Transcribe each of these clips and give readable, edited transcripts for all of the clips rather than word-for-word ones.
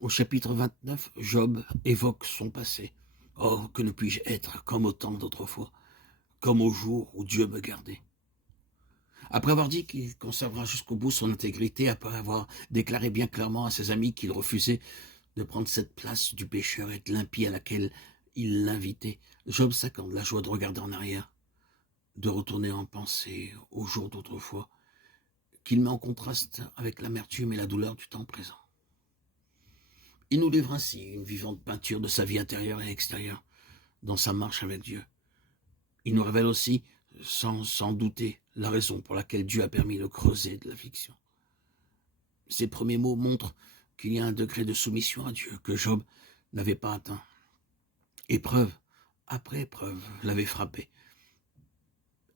Au chapitre 29, Job évoque son passé. Oh, que ne puis-je être comme au temps d'autrefois, comme au jour où Dieu me gardait. Après avoir dit qu'il conservera jusqu'au bout son intégrité, après avoir déclaré bien clairement à ses amis qu'il refusait de prendre cette place du pécheur et de l'impie à laquelle il l'invitait, Job s'accorde la joie de regarder en arrière, de retourner en pensée au jour d'autrefois, qu'il met en contraste avec l'amertume et la douleur du temps présent. Il nous livre ainsi une vivante peinture de sa vie intérieure et extérieure dans sa marche avec Dieu. Il nous révèle aussi, sans douter, la raison pour laquelle Dieu a permis le creuset de l'affliction. Ces premiers mots montrent qu'il y a un degré de soumission à Dieu que Job n'avait pas atteint. Épreuve après épreuve l'avait frappé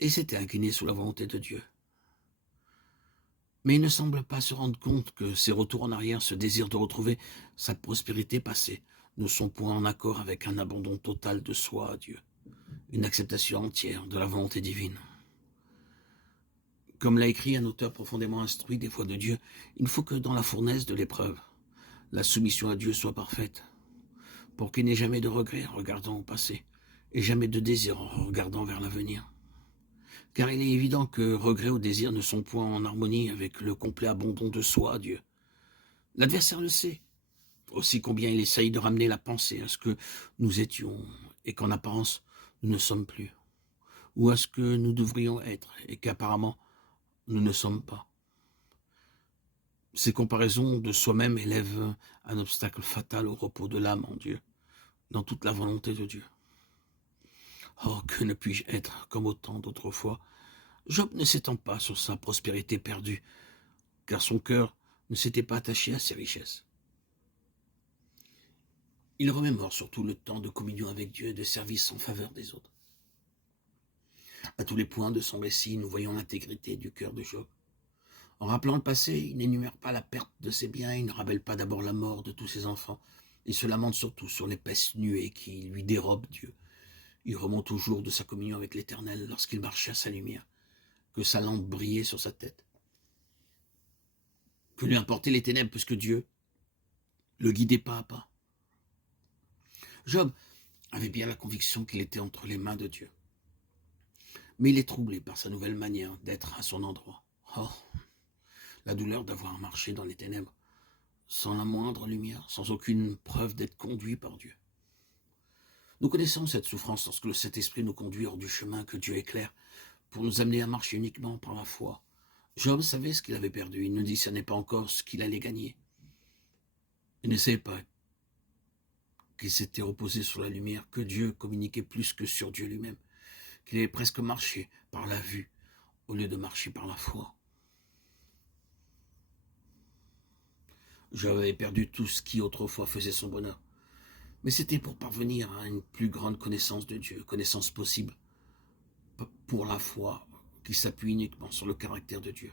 et s'était incliné sous la volonté de Dieu. Mais il ne semble pas se rendre compte que ces retours en arrière, ce désir de retrouver sa prospérité passée, ne sont point en accord avec un abandon total de soi à Dieu, une acceptation entière de la volonté divine. Comme l'a écrit un auteur profondément instruit des voies de Dieu, il faut que dans la fournaise de l'épreuve, la soumission à Dieu soit parfaite, pour qu'il n'ait jamais de regret en regardant au passé, et jamais de désir en regardant vers l'avenir. Car il est évident que regret ou désir ne sont point en harmonie avec le complet abandon de soi à Dieu. L'adversaire le sait, aussi combien il essaye de ramener la pensée à ce que nous étions et qu'en apparence nous ne sommes plus, ou à ce que nous devrions être et qu'apparemment nous ne sommes pas. Ces comparaisons de soi-même élèvent un obstacle fatal au repos de l'âme en Dieu, dans toute la volonté de Dieu. Oh, que ne puis-je être comme au temps d'autrefois. Job ne s'étend pas sur sa prospérité perdue, car son cœur ne s'était pas attaché à ses richesses. Il remémore surtout le temps de communion avec Dieu et de service en faveur des autres. À tous les points de son récit, nous voyons l'intégrité du cœur de Job. En rappelant le passé, il n'énumère pas la perte de ses biens, il ne rappelle pas d'abord la mort de tous ses enfants. Il se lamente surtout sur l'épaisse nuée qui lui dérobe Dieu. Il remonte au jour de sa communion avec l'Éternel lorsqu'il marchait à sa lumière, que sa lampe brillait sur sa tête. Que lui importaient les ténèbres puisque Dieu le guidait pas à pas. Job avait bien la conviction qu'il était entre les mains de Dieu. Mais il est troublé par sa nouvelle manière d'être à son endroit. Oh, la douleur d'avoir marché dans les ténèbres, sans la moindre lumière, sans aucune preuve d'être conduit par Dieu. Nous connaissons cette souffrance lorsque le Saint-Esprit nous conduit hors du chemin que Dieu éclaire pour nous amener à marcher uniquement par la foi. Job savait ce qu'il avait perdu, il ne discernait pas encore ce qu'il allait gagner. Il ne savait pas qu'il s'était reposé sur la lumière, que Dieu communiquait plus que sur Dieu lui-même, qu'il avait presque marché par la vue au lieu de marcher par la foi. Job avait perdu tout ce qui autrefois faisait son bonheur. Mais c'était pour parvenir à une plus grande connaissance de Dieu, connaissance possible pour la foi qui s'appuie uniquement sur le caractère de Dieu.